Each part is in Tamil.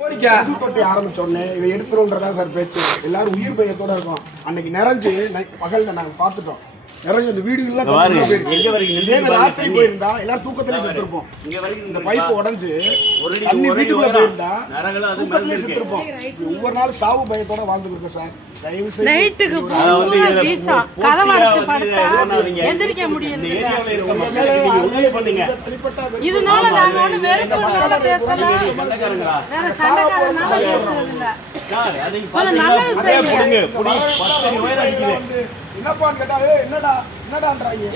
தொட்டி ஆரம்பிச்ச உடனே இதை எடுத்துருன்றதா சார் பேச்சு. எல்லாரும் உயிர் பயத்தோட இருக்கும். அன்னைக்கு நிறைஞ்சு பகல்ல நாங்க பார்த்துட்டோம். நிறைஞ்சு இந்த வீடு எல்லாம் பாருங்க, கம்ப்ளீட்டா போயிடுச்சு. எங்க வரைக்கும் இதே ராத்திரி போயிருந்தா எல்லாரும் தூக்கத்திலே செத்துருப்போம். இந்த பைப் உடைஞ்சு தண்ணி வீட்டுக்குள்ள. போயிருந்தா தூக்கத்திலே. செத்துருப்போம். ஒவ்வொரு நாள் சாவு பயத்தோட வாழ்ந்துட்டு இருக்கோம் சார். தயவு செய்து நைட்டுக்கு பீச்சா? கதவு அடைச்சு படுத்தா. எந்திரிக்க முடியல இதனால நாங்க ஒண்ணு பேசல? வேற சண்டைக்காரனால பேசுறது இல்ல என்னப்பான்னு கேட்டா "ஏய், என்னடா என்னடான்றாங்க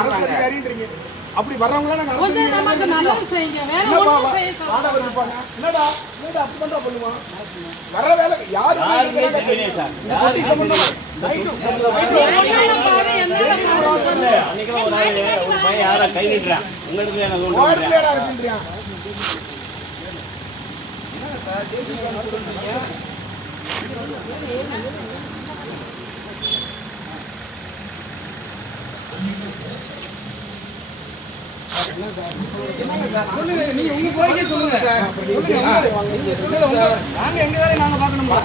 அரசு அதிகாரின்றீங்க. அப்படி வர்றவங்கள நாங்க அரசு கொஞ்சம் நமக்கு அதிகாரின்றீங்க. நல்லது செய்யுங்க. வேற என்னப்பா ஒண்ணும் வா- செய்ய வாடகை சொல்ல இருப்பாங்க. என்னடா என்னடா அப்படிதான்டா பண்ணுவான் வர வேலை யாரு யாருமே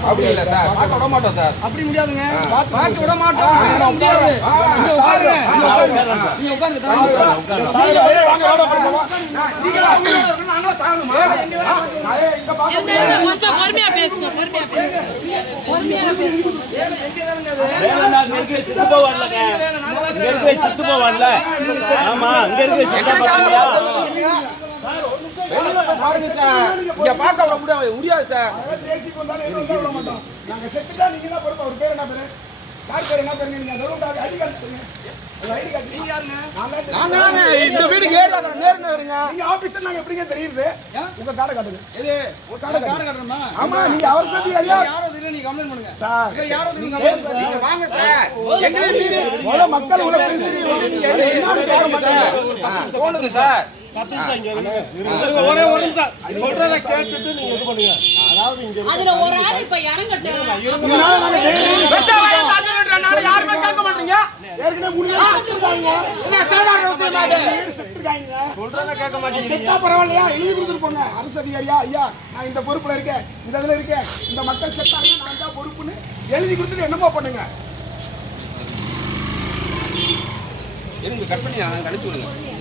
அப்படி இல்ல சார் பார்க்க விட மாட்டோம் சார் அப்படி முடியாதுங்க பார்க்க விட மாட்டோம் முடியாது நீங்க உட்காருங்க நீங்க உட்காருங்க. கொஞ்சம் பொறுமையா பேசுங்க பொறுமையா பேசுங்க பொறுமையா பேசுங்க வேலைன்னா அங்க இருக்க சித்து. ஆமா, இருக்க போய் பாருங்க சார் இங்க பார்க்க விட முடியாது. சார். பேசிக்கு வந்தாலும் எதுவும் விட விட மாட்டோம் நாங்க செத்துட்டா நீங்க என்ன பொறுப்பு? அவர் பேர் என்ன பேரு? இந்த வீடு எப்படிங்க தெரியுது? உங்க ஆமா நீங்க அவர் யாரோ தெரியல நீங்க கம்ப்ளைண்ட் பண்ணுங்க. சார் யாரோ நீங்க வாங்க சார். எங்களே மீறி மக்கள் சார் ஆ, சொல்லுங்க சார் ஒரே ஒரு நிமிஷம். சொல்றத கேட்டுட்டு நீங்க இது பண்ணுங்க. அதாவது இங்க அதுல ஒரு ஆள் இப்ப இறங்கட்டும். செத்தா பரவாயில்லையா? எழுதி கொடுத்துட்டு போங்க. அரசு அதிகாரியா? ஐயா நான் இந்த பொறுப்புல இருக்கேன். இந்த இதுல இருக்கேன். இந்த மக்கள் செத்தாங்க நான் தான் பொறுப்புன்னு எழுதி கொடுத்துட்டு என்னமோ பண்ணுங்க. நான் கழிச்சு விடுங்க.